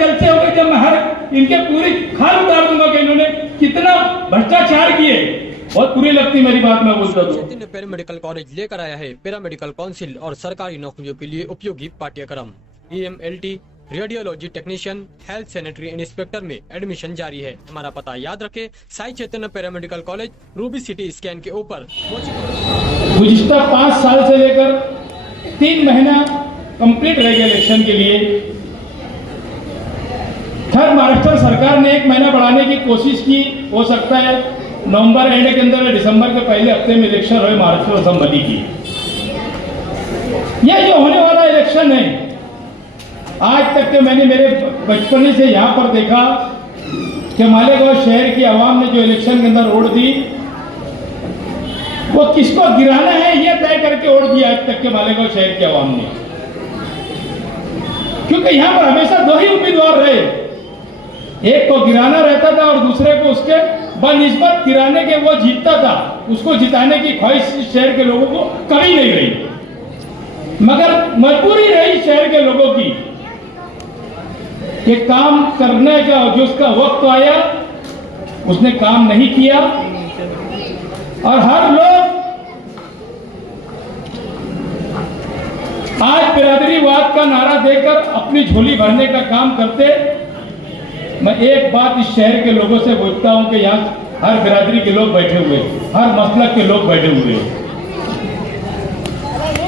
जलसे हो गए जब मैं हर इनके पूरी खाल उतार दूंगा कि इन्होंने कितना भ्रष्टाचार किए। बहुत बुरी लगती मेरी बात, मैं बोलता हूँ। ने पैरामेडिकल कॉलेज लेकर आया है पैरामेडिकल काउंसिल और सरकारी नौकरियों के लिए उपयोगी पाठ्यक्रम। EMLT, radiology technician, health sanitary inspector में एडमिशन जारी है। हमारा पता याद रखें, Sai Chaitanya Paramedical College, Ruby City Scan के ऊपर। गुज़िश्ता 5 साल से लेकर 3 महीना कंप्लीट रह गया इलेक्शन के लिए। खैर महाराष्ट्र सरकार ने 1 महीना बढ़ाने की कोशिश की, हो सकता है नवंबर एंड के अंदर दिसंबर के पहले हफ्ते में इलेक्शन हुए महाराष्ट्र असेंबली की। यह जो होने वाला इलेक्शन है, आज तक के मैंने मेरे बचपन से यहाँ पर देखा कि मालेगांव शहर की आवाम ने जो इलेक्शन के अंदर वोट दी, वो किसको गिराना है यह तय करके वोट दिया आज तक के मालेगांव शहर की आवाम ने। क्योंकि यहाँ पर हमेशा 2 ही उम्मीदवार रहे, एक को गिराना रहता था और दूसरे को उसके बनिस्बत गिराने के वो जीतता था। उसको जिताने की ख्वाहिश शहर के लोगों को कभी नहीं रही, मगर मजबूरी रही शहर के लोगों की कि काम करने का जो उसका वक्त आया उसने काम नहीं किया। और हर लोग आज बिरादरीवाद का नारा देकर अपनी झोली भरने का काम करते। मैं एक बात इस शहर के लोगों से बोलता हूं कि यहाँ हर बिरादरी के लोग बैठे हुए, हर मसलक के लोग बैठे हुए।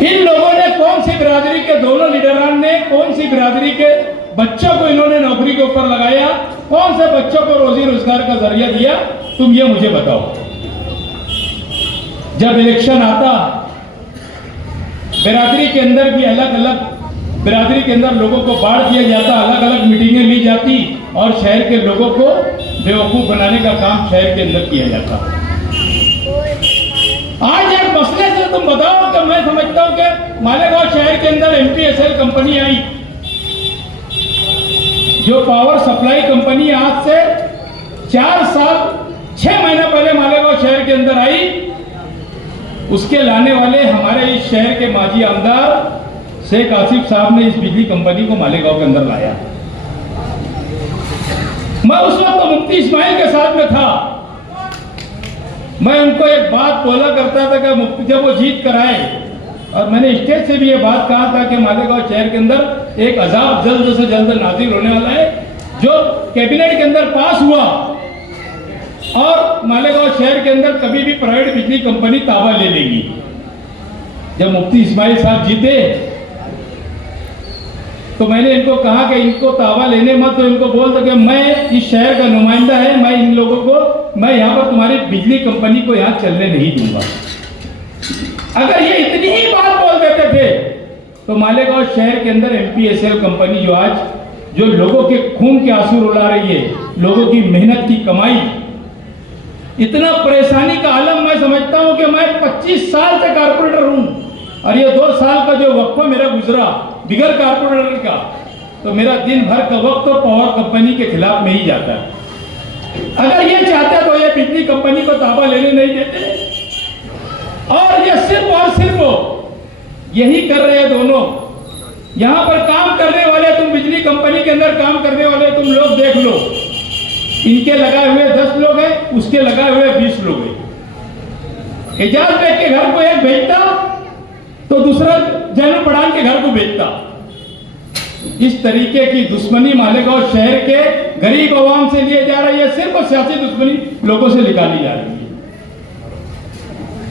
इन लोगों ने कौन सी बिरादरी के दोनों लीडरान ने कौन सी बिरादरी के बच्चों को इन्होंने नौकरी के ऊपर लगाया, कौन से बच्चों को रोजी रोजगार का जरिया दिया, तुम ये मुझे बताओ। जब इलेक्शन आता, बिरादरी के अंदर भी अलग अलग बिरादरी के अंदर लोगों को बांट दिया जाता, अलग अलग मीटिंगें ली जाती और शहर के लोगों को बेवकूफ बनाने का काम शहर के अंदर किया जाता। आज एक मसले से तुम बताओ कि मैं समझता हूं कि मालेगांव शहर के अंदर MPSL कंपनी आई, जो पावर सप्लाई कंपनी आज से 4 साल 6 महीना पहले मालेगांव शहर के अंदर आई, उसके लाने वाले हमारे इस शहर के माजी आमदार शेख आसिफ साहब ने इस बिजली कंपनी को मालेगांव के अंदर लाया। मैं उस वक्त मुफ्ती इस्माइल के साथ में था। मैं उनको एक बात बोला करता था कि मुफ्ती जब वो जीत कर आए, और मैंने स्टेज से भी ये बात कहा था कि मालेगांव शहर के अंदर एक अजाब जल्द से जल्द नाजिल होने वाला है, जो कैबिनेट के अंदर पास हुआ और मालेगांव शहर के अंदर कभी भी प्राइवेट बिजली कंपनी ताबा ले लेगी। जब मुफ्ती इस्माइल साहब जीते तो मैंने इनको कहा कि इनको ताबा लेने मत, तो इनको बोल दो कि मैं इस शहर का नुमाइंदा है, मैं इन लोगों को, मैं यहाँ पर तुम्हारी बिजली कंपनी को यहाँ चलने नहीं दूंगा। अगर ये इतनी ही बात बोल देते थे तो मालेगांव शहर के अंदर MPSL कंपनी जो आज जो लोगों के खून के आंसू रुला रही है, लोगों की मेहनत की कमाई, इतना परेशानी का आलम, मैं समझता हूं कि मैं 25 साल से कारपोरेटर हूं और ये 2 साल का जो वक्फा मेरा गुजरा बिगर कारपोरेटर का, तो मेरा दिन भर का वक्त तो पावर कंपनी के खिलाफ में ही जाता है। अगर ये चाहते तो ये बिजली कंपनी को ताबा लेने नहीं देते। और ये सिर्फ और सिर्फ यही कर रहे हैं दोनों। यहां पर काम करने वाले, तुम बिजली कंपनी के अंदर काम करने वाले तुम लोग देख लो, इनके लगाए हुए 10 लोग हैं, उसके लगाए हुए 20 लोग हैं। एजाज बेग के घर को एक भेजता तो दूसरा जैनुल पठान के घर को भेजता। इस तरीके की दुश्मनी मालेगांव शहर के गरीब आवाम से लिए जा रही है, सिर्फ सियासी दुश्मनी लोगों से निकाली जा रही है।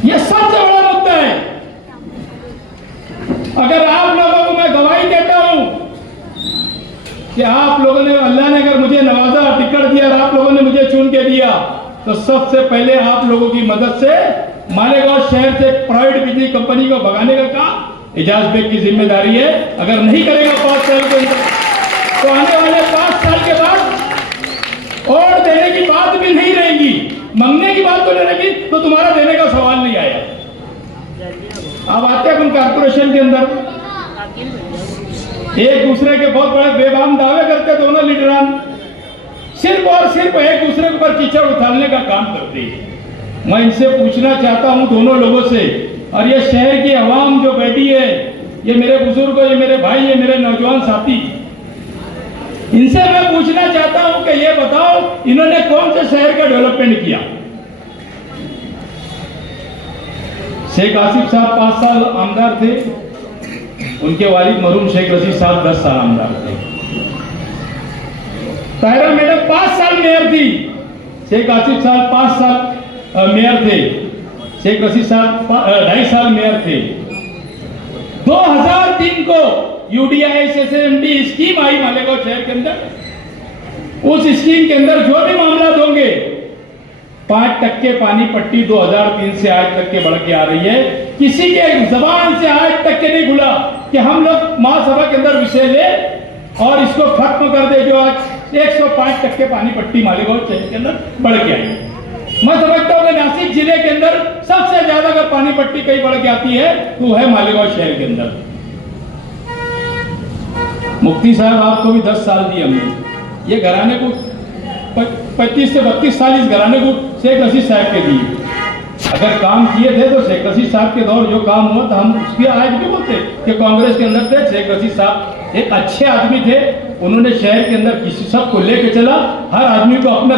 यह सबसे बड़ा मुद्दा है। अगर आप लोगों को मैं गवाही देता हूं कि आप लोगों ने, अल्लाह ने अगर मुझे नवाजा, टिकट दिया और आप लोगों ने मुझे चुन के दिया, तो सबसे पहले आप लोगों की मदद से मालेगांव शहर से प्राइवेट बिजली कंपनी को भगाने का काम एजाज बेग की जिम्मेदारी है। अगर नहीं करेगा 5 साल के अंदर, तो आने वाले 5 साल के बाद और देने की बात भी नहीं रहेगी, मांगने की बात तो नहीं रहेगी, तो तुम्हारा देने का सवाल नहीं आया। अब आते हैं कारपोरेशन के अंदर, एक दूसरे के बहुत बड़े बेबाम दावे करते दोनों लीडरान, सिर्फ और सिर्फ एक दूसरे के ऊपर कीचड़ उछालने का काम करते हैं। मैं इनसे पूछना चाहता हूं दोनों लोगों से, और ये शहर की आवाम जो बैठी है, ये मेरे बुजुर्ग, ये मेरे भाई, ये मेरे नौजवान साथी, इनसे मैं पूछना चाहता हूं कि ये बताओ इन्होंने कौन से शहर का डेवलपमेंट किया। शेख आसिफ साहब 5 साल आमदार थे, उनके वालिद मरहूम शेख रशीद साहब 10 साल आमदार थे। ताहिरा मैडम 5 साल मेयर थी, शेख आसिफ साहब 5 साल मेयर थे, शेख रशीद साहब 2.5 साल मेयर थे। 2003 को UDISSMD स्कीम आई मालेगांव शहर के अंदर। उस स्कीम के अंदर जो भी मामला होंगे 5% पानी पट्टी 2003 से आज तक के बढ़ के आ रही है। किसी के जबान से आज तक के नहीं खुला कि हम लोग महासभा के अंदर विषय ले और इसको खत्म कर दे। जो आज 105% पानी पट्टी मालेगांव शहर के अंदर बढ़ के आई। मैं समझता हूँ कि नासिक जिले के अंदर सबसे ज्यादा अगर पानी पट्टी कहीं बढ़ के आती है तो है मालेगांव शहर के अंदर। मुफ्ती साहब आपको भी 10 साल दिए हमने, ये घराने को 25 से 32 साल इस घराने को शेख रशीद साहब के दिए। अगर काम किए थे तो शेख रशीद साहब के दौर जो काम हुआ था हम उसकी आज भी बोलते कि कांग्रेस के अंदर थे। शेख रशीद साहब एक अच्छे आदमी थे, उन्होंने शहर के अंदर किसी सबको लेके चला, हर आदमी को अपना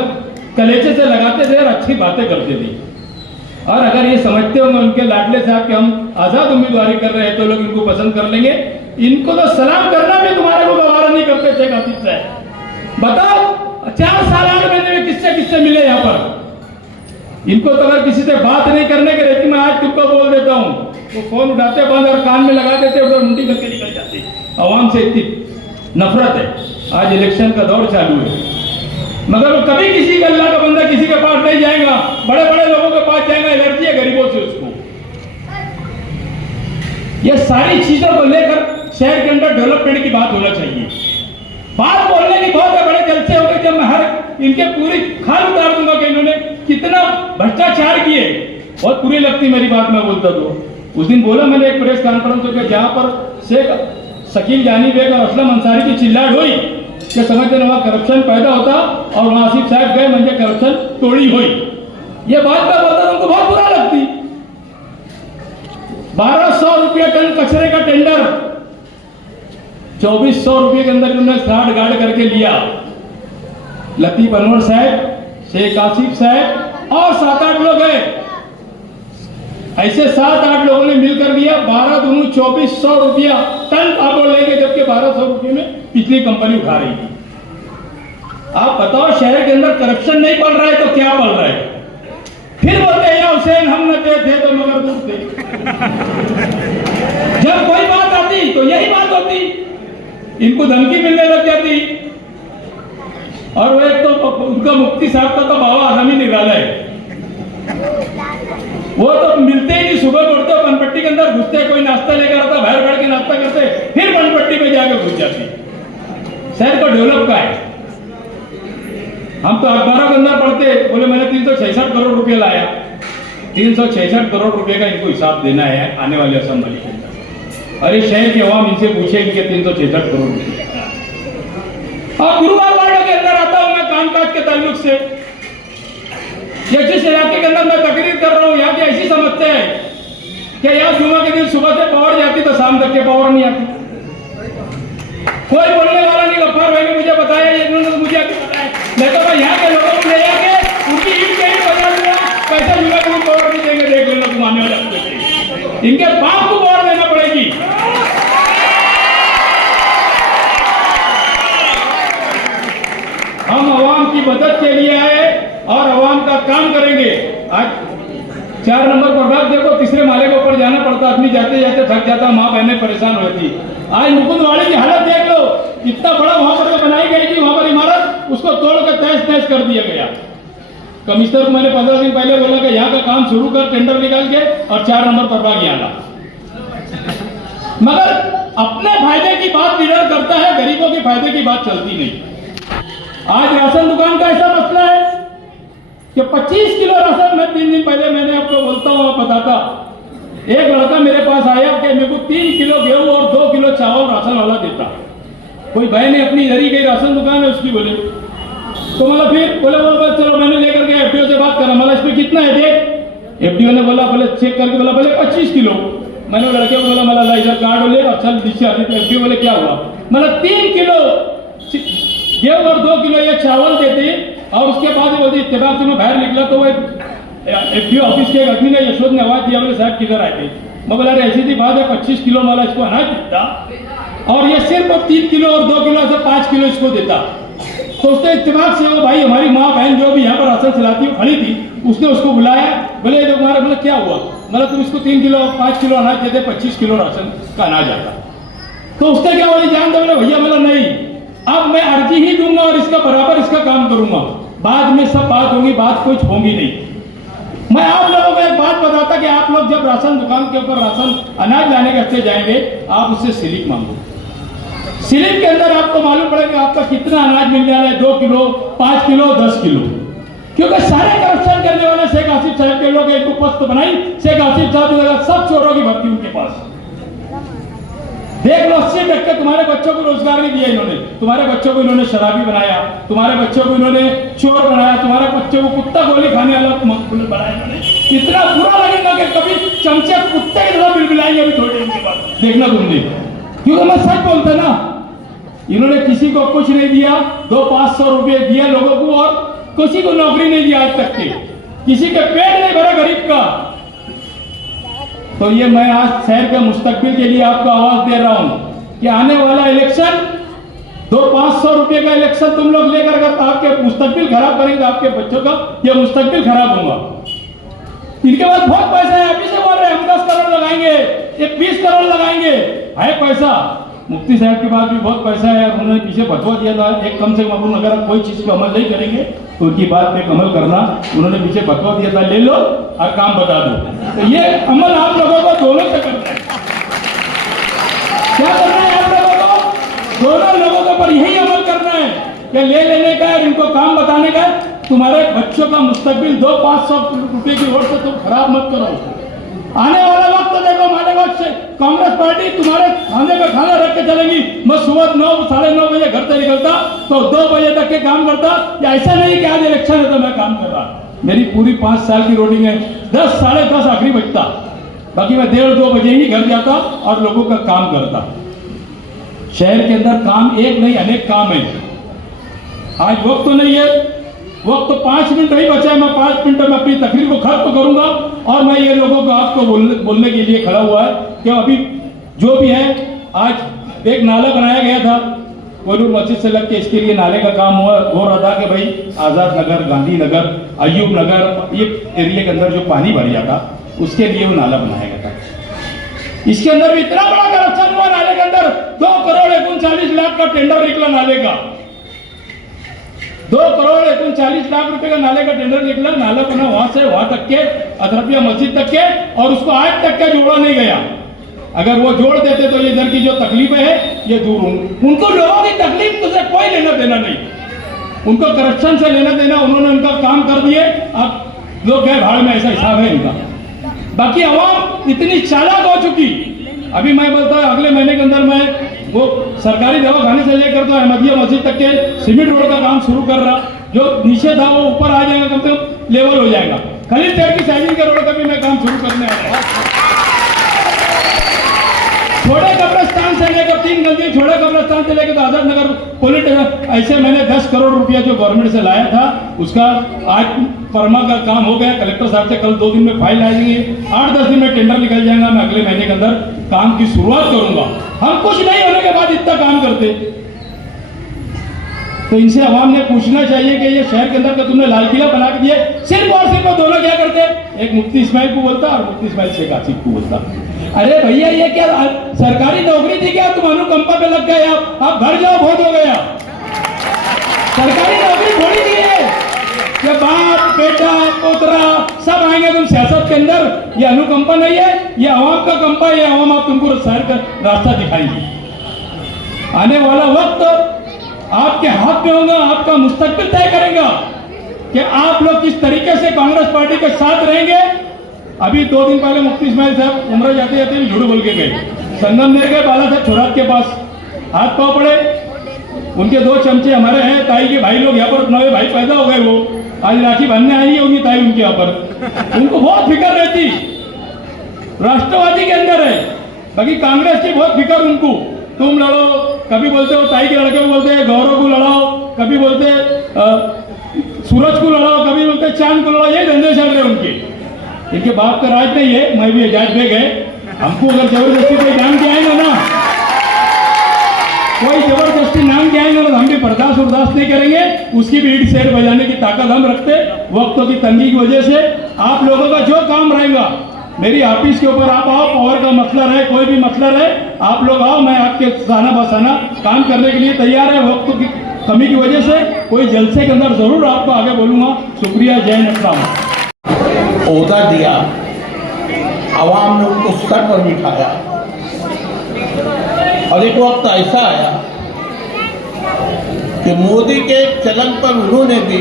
कलेजे से लगाते थे और अच्छी बातें करते थे। और अगर ये समझते होंगे उनके लाडले साहब कि हम आजाद उम्मीदवारी कर रहे हैं तो लोग इनको पसंद कर लेंगे, इनको तो सलाम करना भी तुम्हारे को गवारा नहीं करते। शेख आसिफ साहब बताओ 4 साल 8 महीने में किससे किससे मिले यहाँ पर। इनको तो अगर किसी से बात नहीं करने की रहती, मैं आज तुमको बोल देता हूँ, वो फोन उठाते बंद और कान में लगा देते, उधर मुंडी करके निकल जाते। आवाम से इतनी नफरत है। आज इलेक्शन का दौर चालू है, मगर वो कभी किसी का अल्लाह का बंदा किसी के पास नहीं जाएगा, बड़े बड़े लोगों के पास जाएगा। एलर्जी है गरीबों से उसको। ये सारी चीजों को लेकर शहर के अंदर डेवलपमेंट की बात होना चाहिए। बात बोलने की बहुत बड़े जलसे हो गए जब मैं हर इनके पूरी खाल उतार दूंगा कि इन्होंने कितना भ्रष्टाचार किए। बहुत बुरी लगती मेरी बात मैं बोलता तो। उस दिन बोला मैंने एक प्रेस कॉन्फ्रेंस में जहां पर शेख शकील जानी बेग और असलम अंसारी की चिल्लाट हुई कि समझते न वहां करप्शन पैदा होता और वहां आसिफ साहब गए मुझे करप्शन तोड़ी हुई। ये बात मैं बोलता उनको बहुत बुरा लगती। 1200 रुपये टन कचरे का टेंडर 2400 रुपये के अंदर उन्होंने साठ गाड़ करके लिया। लतीफ अनवर साहब, शेख आसिफ साहब और 7-8 लोग हैं, ऐसे 7-8 लोगों ने मिलकर दिया। 12 दूनी 2400 रुपया टन आप बोलेंगे, जबकि 1200 रुपये में पिछली कंपनी उठा रही थी। आप बताओ शहर के अंदर करप्शन नहीं पड़ रहा है तो क्या पड़ रहा है। फिर बोलते हैं हुसैन हम न थे तो मगर दूर थे। जब कोई बात आती तो यही बात होती, इनको धमकी मिलने लग जाती। और वो एक तो उनका मुफ्ती साहब का तो बाबा आदम ही निराला है। वो तो मिलते ही नहीं, सुबह उठते बनपट्टी के अंदर घुसते, कोई नाश्ता लेकर आता, बाहर बैठ के नाश्ता करते, फिर बनपट्टी पे जाकर घुस जाती। शहर को डेवलप का है। हम तो अखबारों के अंदर पढ़ते, बोले मैंने 366 करोड़ रुपए लाया। 366 करोड़ रुपए का इनको हिसाब देना है आने वाले असेंबली के अंदर। अरे शहर के अवाम इनसे पूछेंगे कि 366 करोड़ रुपए। और गुरुवार वार्ड के अंदर आता हूं मैं कामकाज के ताल्लुक से। ये जिस इलाके के अंदर मैं तकरीर कर रहा हूँ, यहाँ की ऐसी समझते हैं कि यहाँ जुमा के दिन सुबह से पावर जाती तो शाम तक के पावर नहीं आती। कोई बोलने वाला नहीं। गफ्फार भाई ने मुझे बताया, ये मुझे अभी बताया। मैं तो भाई यहाँ के लोगों को ले जाके उनकी ईट के ईट बजा दूंगा, पैसा जुमा के दिन पावर नहीं देंगे। देख लेना तुम आने वाले हफ्ते से इनके बाप को पावर देना पड़ेगी। हम आवाम की मदद के लिए आए और आवाम का काम करेंगे। आज 4 नंबर प्रभाग देखो, तीसरे माले के ऊपर जाना पड़ता, आदमी जाते जाते थक जाता, माँ बहनें परेशान होती। आज मुकुंदवाड़ी की हालत देख लो, इतना बड़ा वहां पर बनाई गई थी, वहां पर इमारत, उसको तोड़कर तहस नहस कर दिया गया। कमिश्नर को मैंने 15 दिन पहले बोला कि यहाँ का काम शुरू कर, टेंडर निकाल के, और 4 नंबर प्रभाग यहाँ ला। मगर अपने फायदे की बात लीडर करता है, गरीबों के फायदे की बात चलती नहीं। आज राशन दुकान का ऐसा मसला है कि 25 किलो राशन, मैं 3 दिन पहले मैंने आपको बोलता हूँ, आप बताता, एक लड़का मेरे पास आया कि मेरे को 3 किलो गेहूं और 2 किलो चावल राशन वाला देता। कोई बहन है अपनी इधर ही गई, राशन दुकान है उसकी, बोले तो मतलब फिर बोले चलो मैंने लेकर के एफडीओ से बात करा, मतलब इसमें कितना है देख। एफडीओ ने बोला, बोले चेक करके बोला, बोले 25 किलो। मैंने लड़के को बोला, मतलब इधर कार्ड ले, अच्छा नीचे आती। तो एफडीओ बोले क्या हुआ, मतलब 3 किलो गेहूं और 2 किलो ये चावल देते। और उसके बाद बोलते इत्तेफाक से मैं बाहर निकला तो वो FDO ऑफिस के एक आदमी ने यशोद ने आवाज दिया, बोले साहब किधर आए थे? मैं बोला ऐसी थी बात है, 25 किलो वाला इसको अनाज देता और ये सिर्फ 3 किलो और 2 किलो से 5 किलो इसको देता। तो उसने इत्तेफाक से वो भाई हमारी माँ बहन जो भी यहाँ पर राशन चलाती है खड़ी थी, उसने उसको बुलाया, बोले तुम्हारा बोले क्या हुआ? मतलब तुम इसको 3 किलो 5 किलो अनाज देते, 25 किलो राशन का अनाज आता। तो उसने क्या बोले जान दो? बोले भैया बोला नहीं, अब मैं अर्जी ही दूंगा और इसका बराबर इसका काम करूंगा, बाद में सब बात होगी, बात कुछ होगी नहीं। मैं आप लोगों को एक बात बताता कि आप लोग जब राशन दुकान के ऊपर राशन अनाज लाने के हफ्ते जाएंगे, आप उससे स्लिप मांगो। स्लिप के अंदर आपको मालूम पड़ेगा आपका कितना अनाज मिल जाना है, 2 किलो 5 किलो 10 किलो। क्योंकि सारे करप्शन करने वाले शेख आसिफ साहब के लोग एक पोस्ट बनाई, शेख आसिफ साहब सब चोरों की भर्ती उनके पास। देख लो 80% तुम्हारे बच्चों को रोजगार नहीं दिया इन्होंने, तुम्हारे बच्चों को इन्होंने शराबी बनाया, तुम्हारे बच्चों को इन्होंने चोर बनाया, तुम्हारे बच्चों को कुत्ता गोली खाने वाला बनाया इन्होंने। इतना बुरा लगेगा कि कभी चमचे कुत्ते की तरह बिलबिलाएंगे अभी थोड़ी देर के बाद, देखना तुमने। क्योंकि मैं सच बोलता ना, इन्होंने किसी को कुछ नहीं दिया, 200-500 रुपये दिया लोगों को और किसी को नौकरी नहीं दिया आज तक के, किसी के पेट नहीं भरा गरीब का। तो ये मैं आज शहर के मुस्तकबिल के लिए आपको आवाज दे रहा हूं कि आने वाला इलेक्शन 200-500 रुपए का इलेक्शन तुम लोग लेकर अगर आपके मुस्तकबिल खराब करेंगे, आपके बच्चों का ये मुस्तकबिल खराब होगा। इनके पास बहुत पैसा है, अभी से बोल रहे हैं हम 10 करोड़ लगाएंगे, ये 20 करोड़ लगाएंगे, है पैसा। मुफ्ती साहब के पास भी बहुत पैसा है, उन्होंने पीछे फतवा दिया था एक कम से कम अगर कोई चीज को अमल नहीं करेंगे तो उनकी बात पे अमल करना, उन्होंने पीछे फतवा दिया था ले लो और काम बता दो। तो ये अमल आप लोगों को दोनों से करना है। क्या करना है आप लोगों को? दोनों लोगों के ऊपर यही अमल करना है कि ले लेने का और इनको काम बताने का। तुम्हारे बच्चों का मुस्तकबिल 200-500 रुपए की वोट से तुम खराब मत करो। आने वाला वक्त तो देखो, हमारे वक्त से कांग्रेस पार्टी तुम्हारे खाने पे खाना रख के चलेगी। मैं सुबह 9-9:30 बजे घर से निकलता तो 2 बजे तक के काम करता। या ऐसा नहीं कि आज इलेक्शन है तो मैं काम कर रहा। मेरी पूरी 5 साल की रोटिंग है, 10-10:30 आखिरी बजता, बाकी मैं 1:30-2 बजे ही घर जाता और लोगों का काम करता। शहर के अंदर काम एक नहीं अनेक काम है। आज वक्त तो नहीं है, वक्त तो 5 मिनट नहीं बचा है। मैं 5 मिनट में अपनी तकरीर को खत्म करूंगा और मैं ये लोगों को आपको बोलने के लिए खड़ा हुआ है कि अभी जो भी है, आज एक नाला बनाया गया था कोलूर मस्जिद से लग के, इसके लिए नाले का काम हो रहा था कि भाई आजाद नगर, गांधी नगर, अयूब नगर, ये एरिया के अंदर जो पानी भर जाता उसके लिए वो नाला बनाया गया था। इसके अंदर भी इतना बड़ा करप्शन हुआ नाले के अंदर, 2 करोड़ 39 लाख का टेंडर निकला नाले का। 2 करोड़ 39 लाख रुपए का नाले का टेंडर निकला। नाला बना वहां से वहां तक के, अतरफिया मस्जिद तक के, और उसको आज तक का जोड़ा नहीं गया। अगर वो जोड़ देते तो इधर की जो तकलीफें है ये दूर होंगी। उनको लोगों की तकलीफ से कोई लेना देना नहीं, उनको करप्शन से लेना देना। उन्होंने उनका काम कर दिए, अब लोग गए भाड़ में, ऐसा हिसाब है इनका। बाकी आवाम इतनी चालाक हो चुकी। अभी मैं बोलता हूं अगले महीने के अंदर मैं वो सरकारी दवाखाने से लेकर तो अहमदिया मस्जिद तक के सीमेंट रोड का काम शुरू कर रहा। जो नीचे था वो ऊपर आ जाएगा, कम से कम लेवल हो जाएगा। खलील शहर की साइजिंग के रोड का भी मैं काम शुरू करने आ रहा हूं। छोड़े कब्रिस्तान से लेकर 3 गंदी छोड़े कब्रिस्तान से लेकर आजाद नगर पुलिस, ऐसे मैंने 10 करोड़ रुपया जो गवर्नमेंट से लाया था उसका आज परमा का काम हो गया। कलेक्टर साहब से कल 2 दिन में फाइल आएगी, 8-10 दिन में टेंडर निकल जाएगा। मैं अगले महीने के अंदर काम की शुरुआत करूंगा। हम कुछ नहीं होने के बाद इतना काम करते। तो इनसे आवाम ने पूछना चाहिए कि ये शहर के अंदर का तुमने लाल किला बना के दिया, सिर्फ और सिर्फ दोनों क्या करते? एक मुफ्ती इस्माइल को बोलता और मुफ्ती इस्माइल शेख आसिफ को बोलता, अरे भैया ये क्या सरकारी नौकरी थी क्या? तुम अनुकंपा पे लग गए, आप घर जाओ, बहुत हो गया। सरकारी नौकरी थोड़ी दी है कि बाप बेटा पोतरा सब आएंगे तुम सियासत के अंदर। ये अनुकंपा नहीं है, ये आवाम का कंपा है। आवाम आप तुमको शहर का रास्ता दिखाएंगे। आने वाला वक्त आपके हाथ में होगा, आपका मुस्तकबिल तय करेगा कि आप लोग किस तरीके से कांग्रेस पार्टी के साथ रहेंगे। अभी 2 दिन पहले मुफ्ती इस्माइल साहब उम्र जाते जाते भी झूठ बोल के गए, संगमनेर गए, बाला साहब छोरात के पास, हाथ पाँव पड़े। उनके 2 चमचे हमारे हैं, ताई के भाई लोग यहाँ पर, नए भाई पैदा हो गए, वो आज राखी बांधने आई है उनकी ताई उनके यहाँ पर। उनको बहुत फिक्र रहती, राष्ट्रवादी के अंदर है, बाकी कांग्रेस की बहुत फिक्र उनको। तुम लड़ो, कभी बोलते हो ताई के लड़के को बोलते हैं गौरव को लड़ाओ, कभी बोलते सूरज को लड़ाओ, कभी बोलते चांद को लड़ाओ, ये धंधे चल रहे उनके। इनके बाप का राज नहीं है, मैं भी आजाद बेग है। हमको अगर जबरदस्ती कोई नाम के आएगा ना, कोई जबरदस्ती नाम के आएगा तो हम भी बर्दाश्त नहीं करेंगे। उसकी भी ईट शेर बजाने की ताकत हम रखते। वक्तों की तंगी की वजह से आप लोगों का जो काम रहेगा, मेरी ऑफिस के ऊपर आप आओ, पावर का मसला रहे, कोई भी मसला रहे, आप लोग आओ, मैं आपके साना बसाना काम करने के लिए तैयार है। वक्त की कमी की वजह से कोई जलसे के अंदर जरूर आपको आगे बोलूंगा। शुक्रिया, जय हिंद, अस्सलाम। ओहदा दिया, आवाम ने उनको सर पर बिठाया, और एक वक्त ऐसा आया कि मोदी के चलन पर उन्होंने भी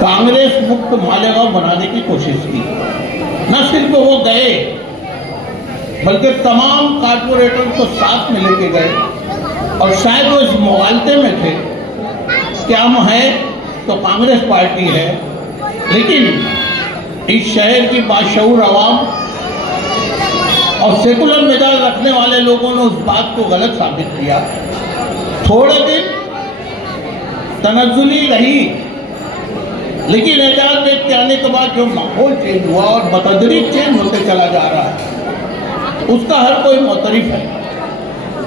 कांग्रेस मुक्त मालेगांव बनाने की कोशिश की। न सिर्फ वो गए, बल्कि तमाम कारपोरेटर को साथ में लेके गए, और शायद वो इस मुगालते में थे कि हम हैं तो कांग्रेस पार्टी है, लेकिन इस शहर की बाशऊर आवाम और सेकुलर मिजाज रखने वाले लोगों ने उस बात को गलत साबित किया। थोड़े दिन तनज़्ज़ुली रही, लेकिन एजाज बेग के आने के बाद जो माहौल चेंज हुआ और बतदरीज चेंज होते चला जा रहा है, उसका हर कोई मुतरिफ है।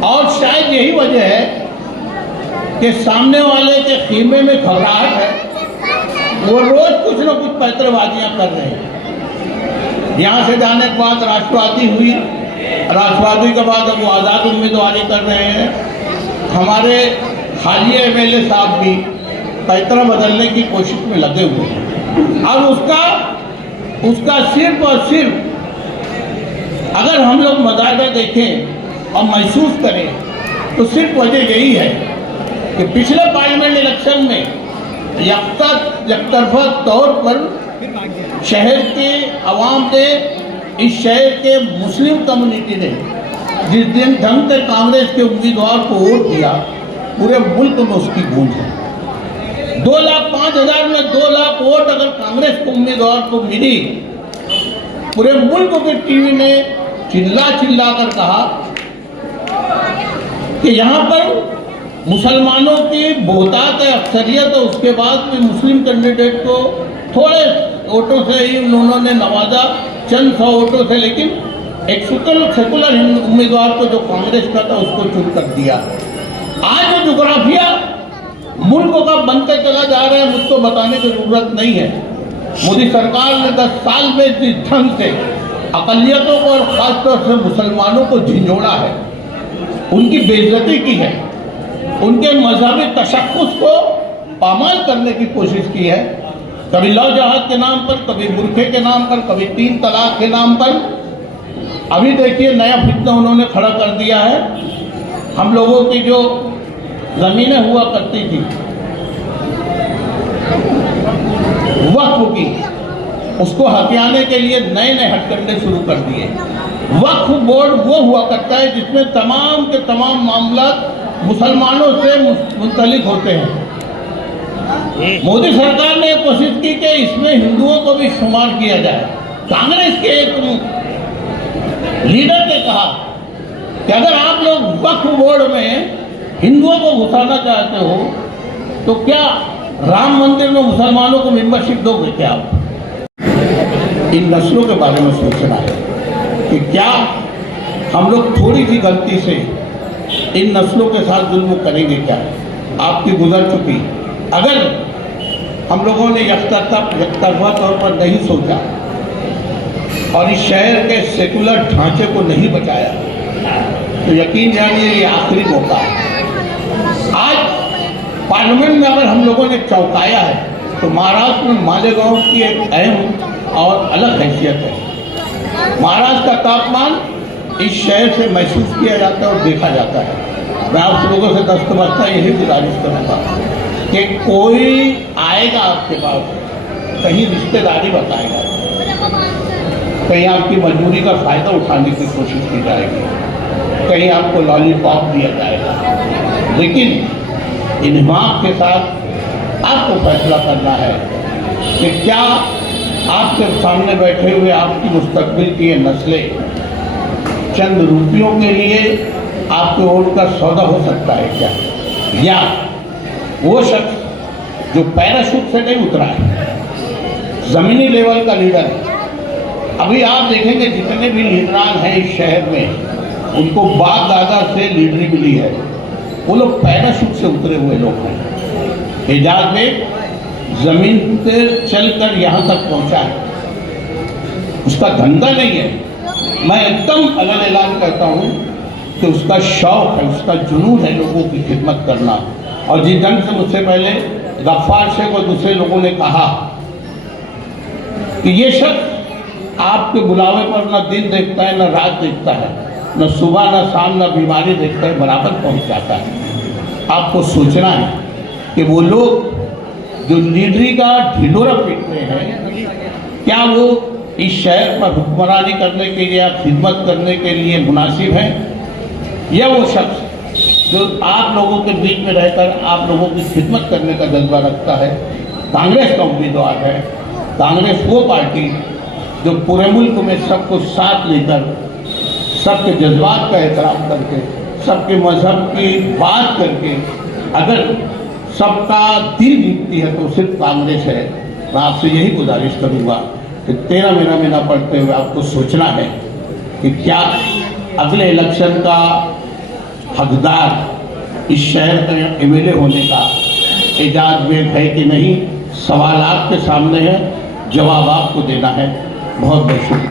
और शायद यही वजह है कि सामने वाले के खीमे में घबराहट है। वो रोज कुछ न कुछ पैतरेबाजियां कर रहे हैं। यहाँ से जाने के बाद राष्ट्रवादी हुई, राष्ट्रवादी के बाद अब वो आज़ाद उम्मीदवारी कर रहे हैं। हमारे हालिया एमएलए साहब भी पैतरा बदलने की कोशिश में लगे हुए हैं। और उसका सिर्फ और सिर्फ अगर हम लोग मजारा देखें और महसूस करें तो सिर्फ वजह यही है कि पिछले पार्लियामेंट इलेक्शन में यकतरफा तौर पर शहर के अवाम ने, इस शहर के मुस्लिम कम्युनिटी ने जिस दिन ढंग से कांग्रेस के उम्मीदवार को वोट दिया, पूरे मुल्क में उसकी गूंज है। 2,05,000 में 2 लाख वोट अगर कांग्रेस को उम्मीदवार को मिली, पूरे मुल्क के टीवी ने चिल्ला कर कहा कि यहाँ पर मुसलमानों की बहुतात अक्सरियत है, उसके बाद भी मुस्लिम कैंडिडेट को थोड़े वोटों से ही उन्होंने नवाजा, चंद 100 वोटों से, लेकिन एक सेकुलर उम्मीदवार को जो कांग्रेस का था उसको चुन कर दिया। आज वो जोग्राफिया मुल्क का बनते चला जा रहा है, मुझको बताने की जरूरत नहीं है। मोदी सरकार ने 10 साल में जिस ढंग से अकलियतों को और खासतौर से मुसलमानों को झिंझोड़ा है, उनकी बेइज्जती की है, उनके मजहबी तशक्कुस को पामाल करने की कोशिश की है, कभी लव जहाद के नाम पर, कभी बुरखे के नाम पर, कभी 3 तलाक के नाम पर। अभी देखिए नया फितना उन्होंने खड़ा कर दिया है। हम लोगों की जो जमीनें हुआ करती थी वक्फ की, उसको हथियाने के लिए नए नए हथकंडे शुरू कर दिए। वक्फ बोर्ड वो हुआ करता है जिसमें तमाम के तमाम मामला मुसलमानों से मुंसलिक होते हैं। मोदी सरकार ने कोशिश की कि इसमें हिंदुओं को भी शुमार किया जाए। कांग्रेस के एक लीडर ने कहा कि अगर आप लोग वक्फ बोर्ड में हिंदुओं को घुसाना चाहते हो तो क्या राम मंदिर में मुसलमानों को मेंबरशिप दोगे क्या? आप इन नस्लों के बारे में सोचना है कि क्या हम लोग थोड़ी सी गलती से इन नस्लों के साथ जुल्म करेंगे क्या? आपकी गुजर चुकी। अगर हम लोगों ने यकतरफा तौर पर नहीं सोचा और इस शहर के सेकुलर ढांचे को नहीं बचाया तो यकीन जानिए ये आखिरी मौका है। आज पार्लियामेंट में अगर हम लोगों ने चौंकाया है तो महाराष्ट्र में मालेगांव की एक अहम और अलग हैसियत है। महाराष्ट्र का तापमान इस शहर से महसूस किया जाता है और देखा जाता है। मैं आप लोगों से दस्तबस्ता यही गुजारिश करूँगा कि कोई आएगा आपके पास, कहीं रिश्तेदारी बताएगा, कहीं आपकी मजबूरी का फ़ायदा उठाने की कोशिश की जाएगी, कहीं आपको लॉलीपॉप दिया जाएगा, लेकिन दिमाग के साथ आपको फैसला करना है कि क्या आपके सामने बैठे हुए आपकी मुस्तकबिल की ये नस्लें चंद रुपयों के लिए आपके वोट का सौदा हो सकता है क्या, या वो शख्स जो पैराशूट से नहीं उतरा है, जमीनी लेवल का लीडर है। अभी आप देखेंगे जितने भी लीडरान हैं इस शहर में, उनको बाप दादा से लीडरी मिली है, वो लोग पैराशूट से उतरे हुए लोग हैं। एजाज में जमीन से चलकर यहाँ तक पहुँचा है, उसका धंधा नहीं है। मैं एकदम अलग ऐलान कहता हूँ कि उसका शौक है, उसका जुनून है लोगों की खिदमत करना। और जिस ढंग से मुझसे पहले गफ्फार शेख और दूसरे लोगों ने कहा कि ये शख्स आपके बुलावे पर न दिन देखता है, न रात देखता है, न सुबह न शाम न बीमारी देखता है, बराबर पहुंच जाता है। आपको सोचना है कि वो लोग जो लीडरी का ढिंढोरा पीटते हैं, क्या वो इस शहर पर हुक्मरानी करने के लिए या खिदमत करने के लिए मुनासिब है, या वो शख्स जो आप लोगों के बीच में रहकर आप लोगों की खिदमत करने का जज्बा रखता है। कांग्रेस का उम्मीदवार है। कांग्रेस वो पार्टी जो पूरे मुल्क में सबको साथ लेकर, सबके जज्बात का एहतराम करके, सबके मजहब की बात करके अगर सबका दिल जीतती है तो सिर्फ कांग्रेस है। मैं आपसे यही गुजारिश करूँगा कि 13 महीना पढ़ते हुए आपको सोचना है कि क्या अगले इलेक्शन का हकदार इस शहर में एमएलए होने का एजाज बेग है कि नहीं। सवाल आपके सामने है, जवाब आपको देना है। बहुत बहुत शुक्रिया।